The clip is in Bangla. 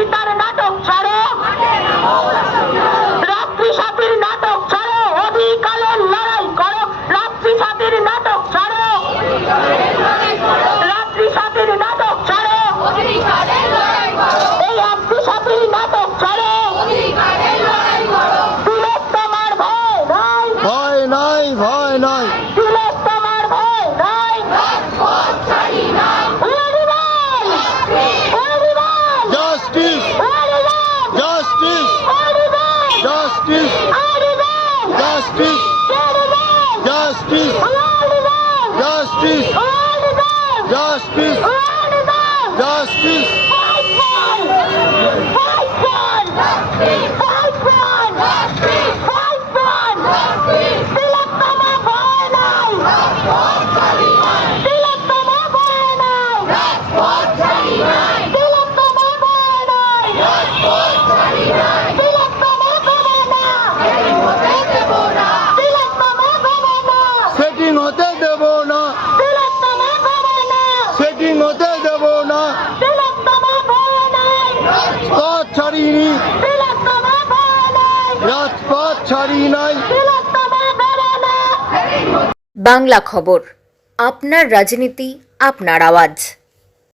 অপরাজিতার নাটক ছাড়ো, রাত্রি সাথীর নাটক ছাড়ো, অধিকারের লড়াই করো। রাত্রি সাথীর নাটক ছাড়ো, রাত্রি সাথীর নাটক ছাড়ো, এই রাত্রি সাথীর নাটক ছাড়ো। তিলোত্তমার ভয় নাই, ভয় নাই, ভয় নাই। তিলোত্তমার ভয় নাই। Justice, justice, justice, justice, justice, justice, justice, justice. Setting হতে দেব না, সেটিং হতে দেব না। রাজপথ ছাড়িনি, রাজপথ ছাড়ি নাই। বাংলা খবর, আপনার রাজনীতি, আপনার আওয়াজ।